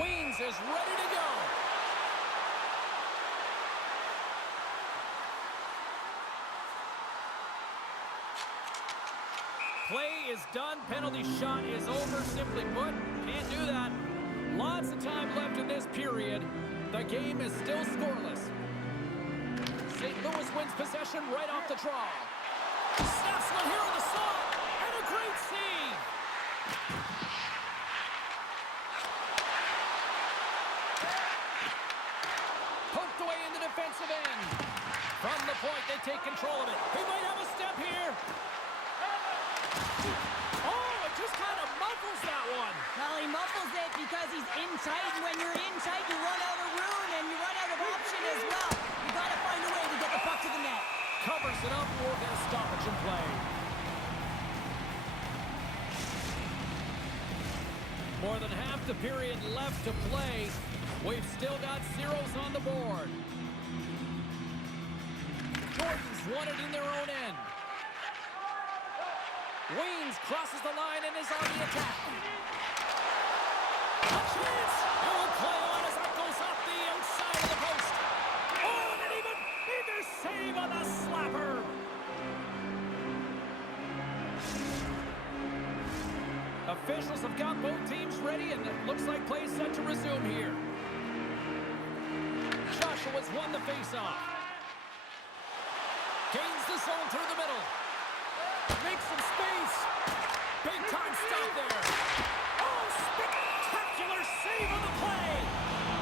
Weems is ready to go. Play is done. Penalty shot is over. Simply put, can't do that. Lots of time left in this period. The game is still scoreless. St. Louis wins possession right off the draw. Snaps one here in the slot. And a great save. Poked away in the defensive end. From the point, they take control of it. He might have a step here. Oh, it just kind of muffles that one. Well, he muffles it because he's in tight, and when you're in tight, you run out of room, and you run out of option as well. You got to find a way to get the puck to the net. Covers it up, or get a stoppage in play. More than half the period left to play. We've still got zeros on the board. Jordan's won it in their own end. Weems crosses the line and is on the attack. A chance! No play on as that goes off the outside of the post. Oh, and an even bigger save on the slapper. Officials have got both teams ready, and it looks like play is set to resume here. Joshua's won the faceoff. Gains the zone through the middle. Makes some space. Big time stop there. Oh, spectacular save on the play.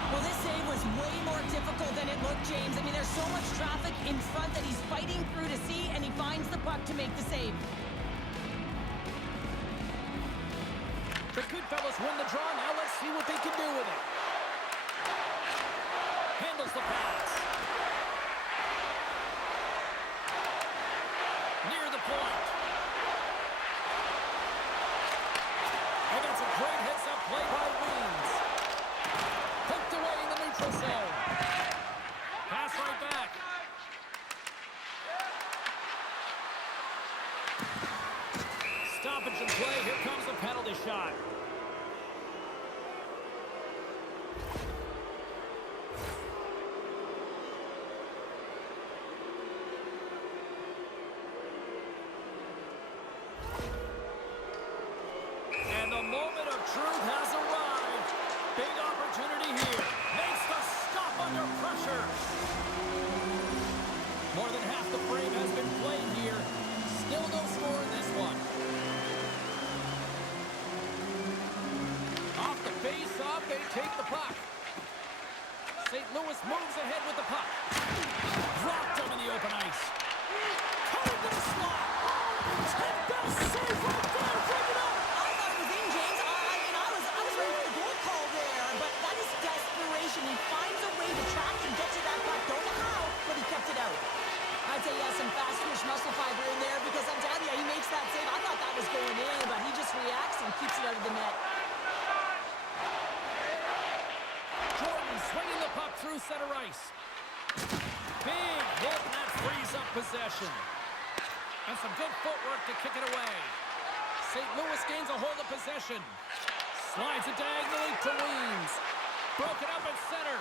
Well, this save was way more difficult than it looked, James. I mean, there's so much traffic in front that he's fighting through to see, and he finds the puck to make the save. The Goodfellas win the draw. Now let's see what they can do with it. Handles the pass. Near the point. And that's a great heads-up play by Weems. Hooked away in the neutral zone. Pass right back. Stoppage in play. Here comes a penalty shot. And the moment of truth has arrived. Big opportunity here. Makes the stop under pressure. More than half the frame has been played here. Still no score in this one. Off the face-off, they take the puck. St. Louis moves ahead with the puck. Dropped him in the open ice. Cut into the slot. Best save right there. Break it up. I thought it was in, James. I was ready for the goal call there, but that is desperation. He finds a way to track and get to that puck. Don't know how, but he kept it out. I'd say he has some fast twitch muscle fiber in there because I'm telling you, he makes that save. I thought that was going in, but he just reacts and keeps it out of the net. Jordan swinging the puck through center ice. Big hit, and that frees up possession. And some good footwork to kick it away. St. Louis gains a hold of possession. Slides it diagonally to Weems. Broken up at center.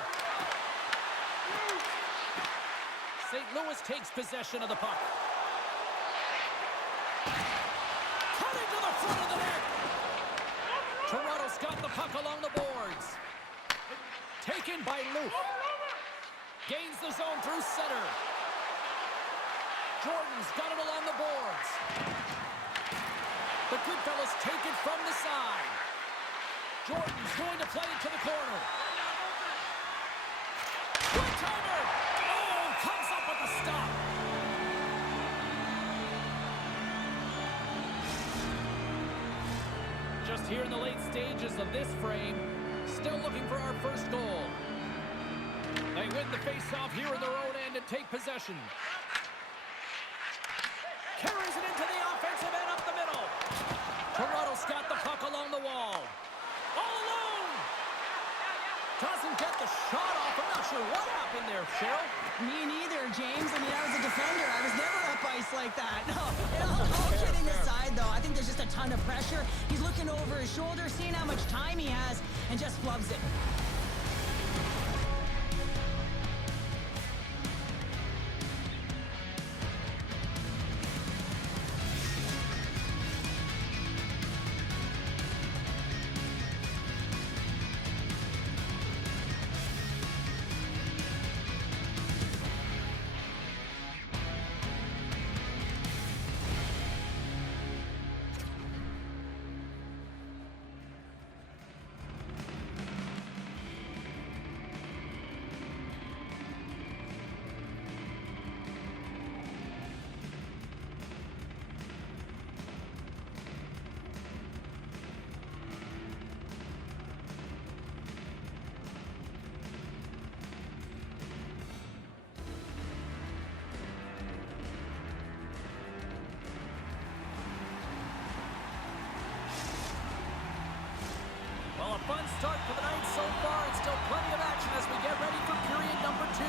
St. Louis takes possession of the puck. Cutting to the front of the net. Toronto's got the puck along the boards. Taken by Luke. Gains the zone through center. Jordan's got it along the boards. The Goodfellas take it from the side. Jordan's going to play it to the corner. Quick timer! Oh, comes up with the stop. Just here in the late stages of this frame, still looking for our first goal. They win the face-off here in their own end and take possession. Carries it into the offensive end up the middle. Toronto's got the puck along the wall. All alone! Doesn't get the shot off. I'm not sure what happened there, Cheryl. Me neither, James. I mean, I was a defender. I was never up ice like that. No, all kidding aside, though, I think there's just a ton of pressure pressure. He's looking over his shoulder, seeing how much time he has, and just flubs it. Well, a fun start to the night so far, and still plenty of action as we get ready for period number 2.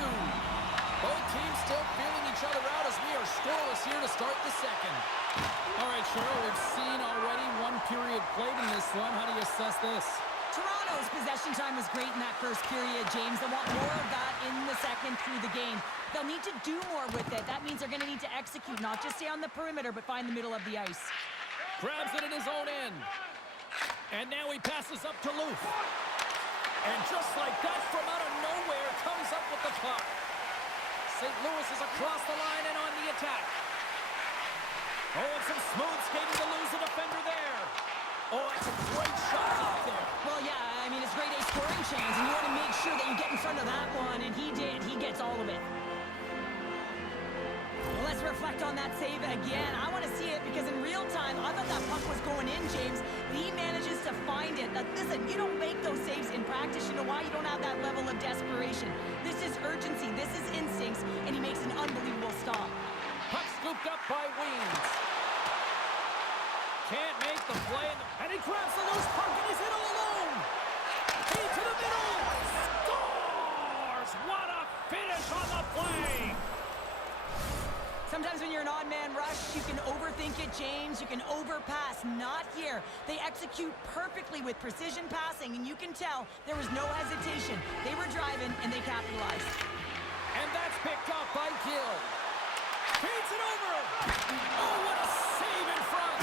Both teams still feeling each other out as we are scoreless here to start the second. All right, Cheryl, we've seen already one period played in this one. How do you assess this? Toronto's possession time was great in that first period, James. They want more of that in the second through the game. They'll need to do more with it. That means they're going to need to execute, not just stay on the perimeter, but find the middle of the ice. Grabs it in his own end. And now he passes up to Loof. And just like that, from out of nowhere, comes up with the puck. St. Louis is across the line and on the attack. Oh, and some smooth skating to lose a defender there. Oh, that's a great shot out there. Well, yeah, I mean, it's grade A scoring chance, and you want to make sure that you get in front of that one, and he did. He gets all of it. Well, let's reflect on that save again. I want to see it because in real time, I thought that puck was going in, James, but he manages to find it. Now, listen, you don't make those saves in practice. You know why? You don't have that level of desperation. This is urgency. This is instincts, and he makes an unbelievable stop. Puck scooped up by Weems. Can't make the play, and he grabs the loose puck, and he's in all alone. Key to the middle. Scores! What a finish on the play! Sometimes when you're an odd-man rush, you can overthink it, James. You can overpass. Not here. They execute perfectly with precision passing, and you can tell there was no hesitation. They were driving, and they capitalized. And that's picked up by Gill. Feeds it over. Oh, what a save in front.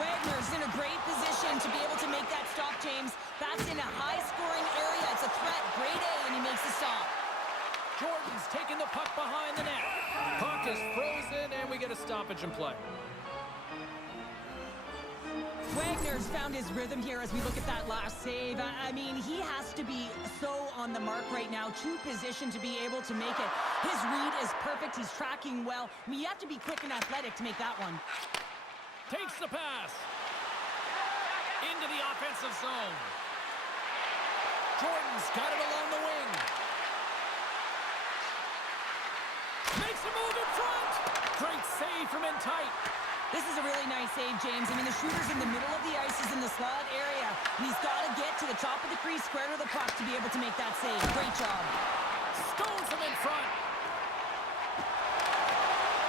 Wagner's in a great position to be able to make that stop, James. That's in a high-scoring area. It's a threat. Grade A, and he makes the stop. Jordan's taking the puck behind the net. Puck is frozen, and we get a stoppage in play. Wagner's found his rhythm here as we look at that last save. I mean, he has to be so on the mark right now, to position to be able to make it. His read is perfect. He's tracking well. I mean, you have to be quick and athletic to make that one. Takes the pass. Into the offensive zone. Jordan's got it along the wing. Makes a move in front. Great save from in tight. This is a really nice save, James. I mean, the shooter's in the middle of the ice. He's in the slot area. And he's got to get to the top of the crease, square to the puck to be able to make that save. Great job. Stones him in front.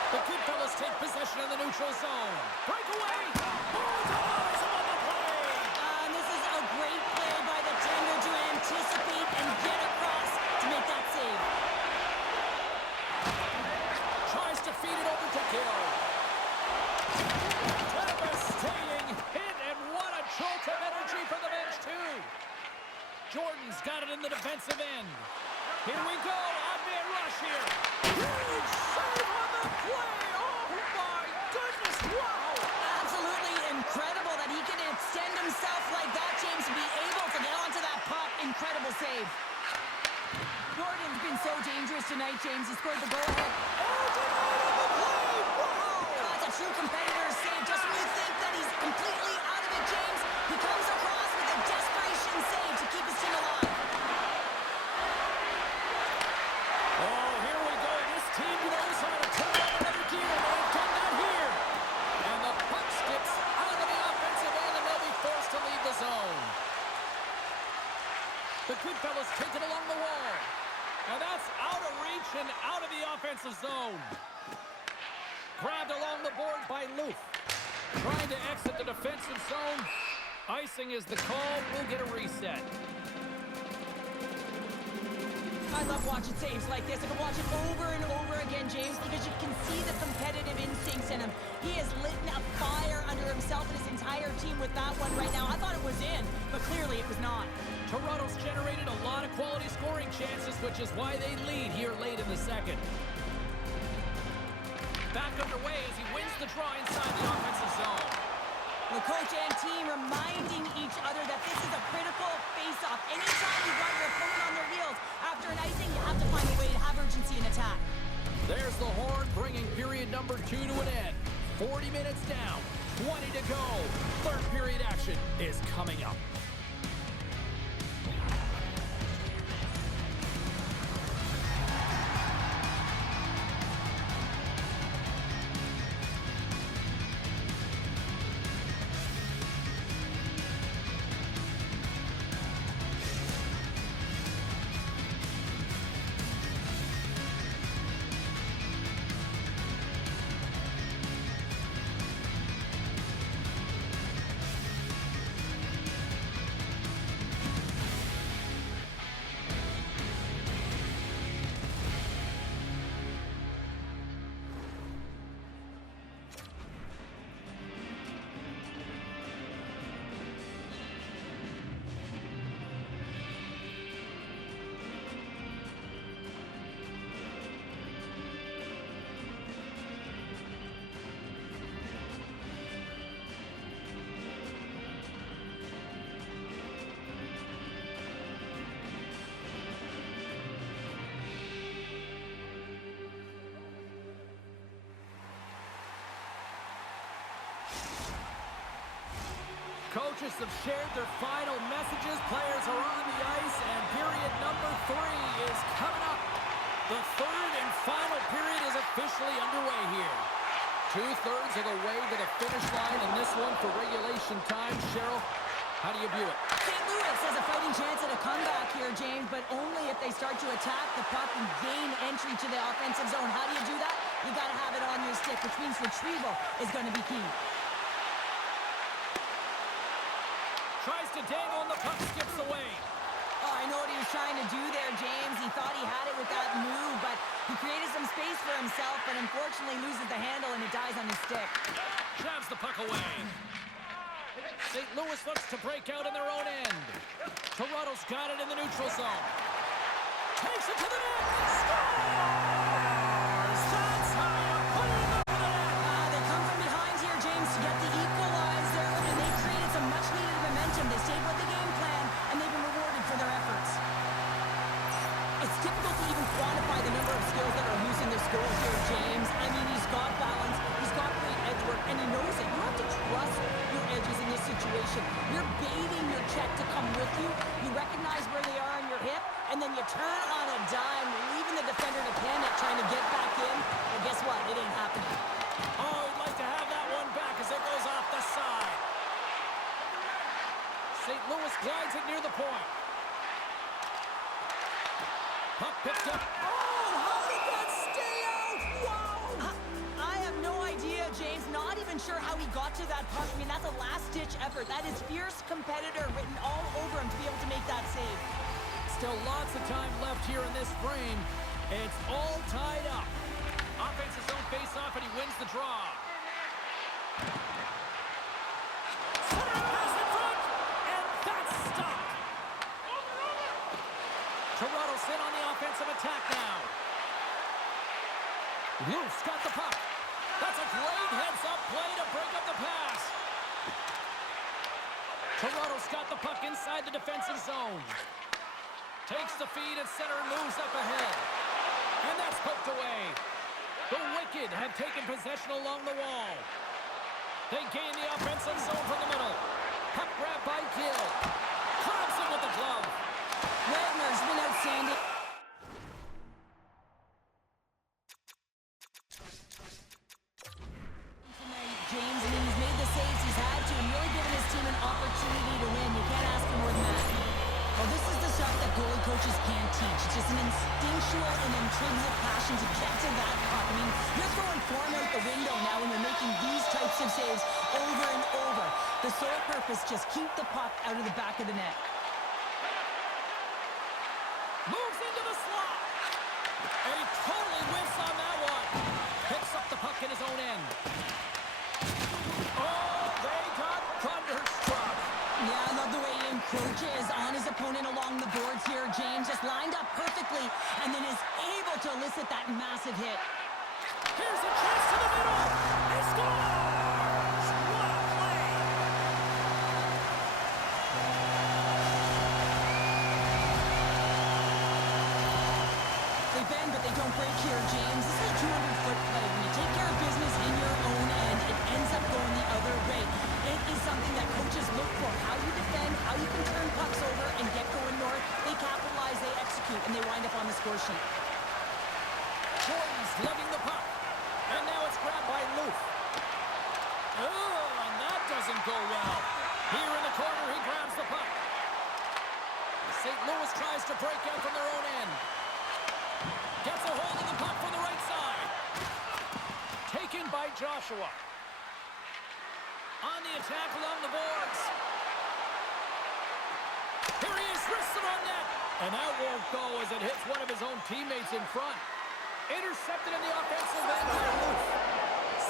The Goodfellas take possession in the neutral zone. Breakaway. Oh, denies him on the play. This is a great play by the tender to anticipate and get across to make that save. Tries to feed it over to Gill. Devastating hit, and what a jolt of energy for the bench, too. Jordan's got it in the defensive end. Here we go, odd-man rush here. Huge save on the play. Oh, my goodness, wow. Absolutely incredible that he can extend himself like that, James, to be able to get onto that puck. Incredible save. Jordan's been so dangerous tonight, James. He scored the goal-ahead. Oh, denied on the play. Wow. That's a true competitor's save. Just when you think that he's completely out of it, James, he comes across with a desperation save to keep his team alive. Oh, here we go. This team knows how to turn on another gear. They've done that here. And the puck skips out of the offensive end, and they'll be forced to leave the zone. The Goodfellas take it along the wall. And that's out of reach and out of the offensive zone. Grabbed along the board by Loof. Trying to exit the defensive zone. Icing is the call. We'll get a reset. I love watching saves like this. I can watch it over and over again, James, because you can see the competitive instincts in him. He has lit a fire under himself and his entire team with that one right now. I thought it was in, but clearly it was not. Toronto's generated a lot of quality scoring chances, which is why they lead here late in the second. Back underway as he wins the draw inside the offensive zone. The coach and team reminding each other that this is a critical face-off. Anytime you got your opponent on their heels after an icing, you have to find a way to have urgency in attack. There's the horn, bringing period number 2 to an end. 40 minutes down, 20 to go. Third period action is coming up. Coaches have shared their final messages. Players are on the ice, and period number 3 is coming up. The third and final period is officially underway here. 2/3 of the way to the finish line in this one for regulation time. Cheryl, how do you view it? St. Louis has a fighting chance at a comeback here, James, but only if they start to attack the puck and gain entry to the offensive zone. How do you do that? You got to have it on your stick, which means retrieval is going to be key. Tries to dangle and the puck skips away. Oh, I know what he was trying to do there, James. He thought he had it with that move, but he created some space for himself, but unfortunately loses the handle and it dies on his stick. Jabs the puck away. St. Louis looks to break out in their own end. Toronto's got it in the neutral zone. Takes it to the net. Scores! That's how you put it over the net. They come from behind here, James, to get the equalizer, and they created some much-needed momentum. They stayed with the game plan, and they've been rewarded for their efforts. It's difficult to even quantify the number of skills that are using this goal here, James. I mean, he's got balance, he's got great edge work, and he knows it. You have to trust your edges in this situation. You're baiting your check to come with you. You recognize where they are on your hip, and then you turn on a dime, leaving the defender to panic, trying to get back in. And guess what? It ain't happening. Oh, he'd like to have that one back as it goes off the side. St. Louis glides it near the point. Puck picked up. Oh, how did that stay out? Wow! I have no idea, James. Not even sure how he got to that puck. I mean, that's a last-ditch effort. That is fierce competitor written all over him to be able to make that save. Still lots of time left here in this frame. It's all tied up. Offensive zone face-off, and he wins the draw. Centering pass in front, and that's stopped. Toronto's in on the offensive attack now. Loose got the puck. That's a great heads-up play to break up the pass. Toronto's got the puck inside the defensive zone. Takes the feed and center and moves up ahead. And that's poked away. The Wicked have taken possession along the wall. They gain the offensive zone from the middle. Puck grab by Gill. Grabs it with the glove. Wagner's been outstanding. Tonight, James, I mean, he's made the saves he's had to and really given his team an opportunity to win. You can't ask for more than that. Well, this is the stuff that goalie coaches can't teach. It's just an instinctual and intrinsic passion to get to that puck. I mean, you're throwing form out the window now when you're making these types of saves over and over. The sole purpose, just keep the puck out of the back of the net. Moves into the slot. And he totally whiffs on that one. Picks up the puck in his own end. Oh, they got thunderstruck. Yeah, I love the way he encroaches on his opponent along the boards here. James just lined up perfectly and then is able to elicit that massive hit. Here's a chance to the middle. He scores! What a play! They bend, but they don't break here, James. This is a 200-foot play. When you take care of business in your own end, it ends up going the other way. It is something that coaches look for. How you defend, how you can turn pucks over and get going north. They capitalize, they execute, and they wind up on the score sheet. Jordan's lugging the puck. And now it's grabbed by Loof. Oh, and that doesn't go well. Here in the corner, he grabs the puck. St. Louis tries to break out from their own end. Gets a hold of the puck from the right side. Taken by Joshua. On the attack along the boards. Here he is, wrists it on net. And that won't go as it hits one of his own teammates in front. Intercepted in the offensive end by Loof.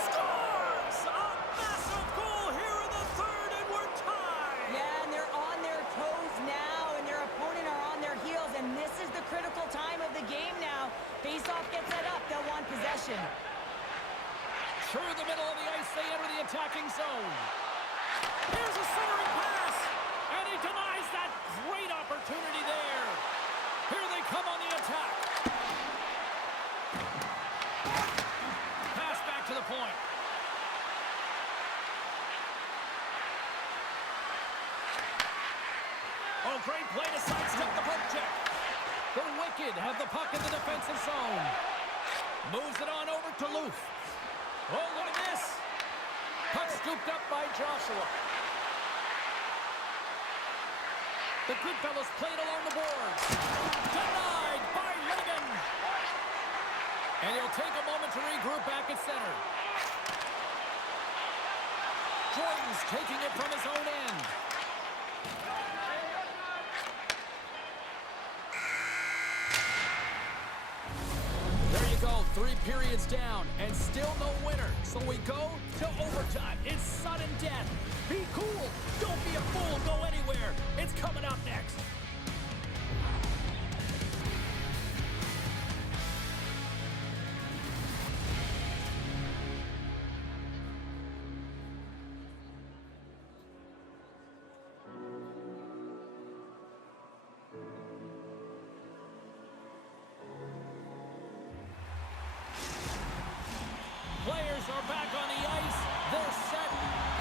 Scores! A massive goal here in the third, and we're tied! Yeah, and they're on their toes now, and their opponent are on their heels, and this is the critical time of the game now. Face-off gets set up, they'll want possession. Through the middle of the ice, they enter the attacking zone. Here's a centering pass, and he denies that great opportunity there. Here they come on the attack. Pass back to the point. Oh, great play to sidestep the poke check. The Wicked have the puck in the defensive zone. Moves it on over to Loof. Oh, look at this. Puck scooped up by Joshua. The Goodfellas played along the boards. Denied by Ligon. And he'll take a moment to regroup back at center. Jordan's taking it from his own end. There you go, 3 periods down, and still no winner. So we go to overtime. It's sudden death. Be cool. Don't be a fool. Go anywhere. It's coming up next. Players are back on the ice. They're set.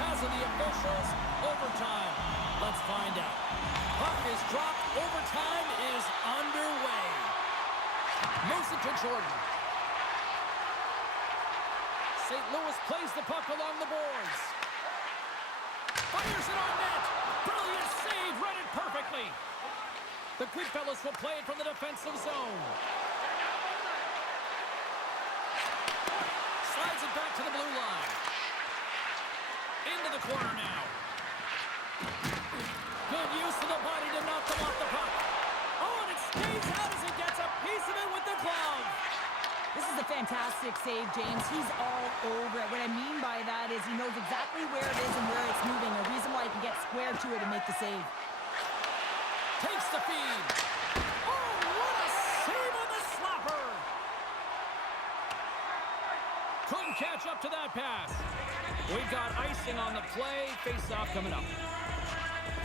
As of the officials, overtime. Let's find out. Puck is dropped. Overtime is underway. Moves it to Jordan. St. Louis plays the puck along the boards. Fires it on net. Brilliant save. Read it perfectly. The Goodfellas will play it from the defensive zone. Slides it back to the blue line. Into the corner now. Good use of the body to knock them off the puck. Oh, and it stays out as he gets a piece of it with the glove. This is a fantastic save, James. He's all over it. What I mean by that is he knows exactly where it is and where it's moving. A reason why he can get square to it and make the save. Takes the feed. Oh, what a save on the slapper. Couldn't catch up to that pass. We've got icing on the play. Face-off coming up.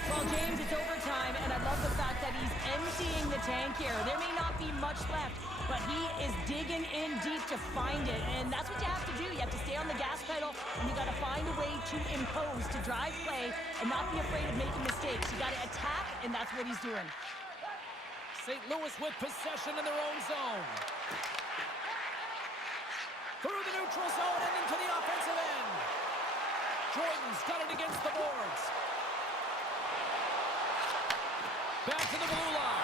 Well, James, it's overtime, and I love the fact that he's emptying the tank here. There may not be much left, but he is digging in deep to find it, and that's what you have to do. You have to stay on the gas pedal, and you got to find a way to impose, to drive play, and not be afraid of making mistakes. You got to attack, and that's what he's doing. St. Louis with possession in their own zone. Through the neutral zone and into the offensive end. Jordan's got it against the boards. Back to the blue line.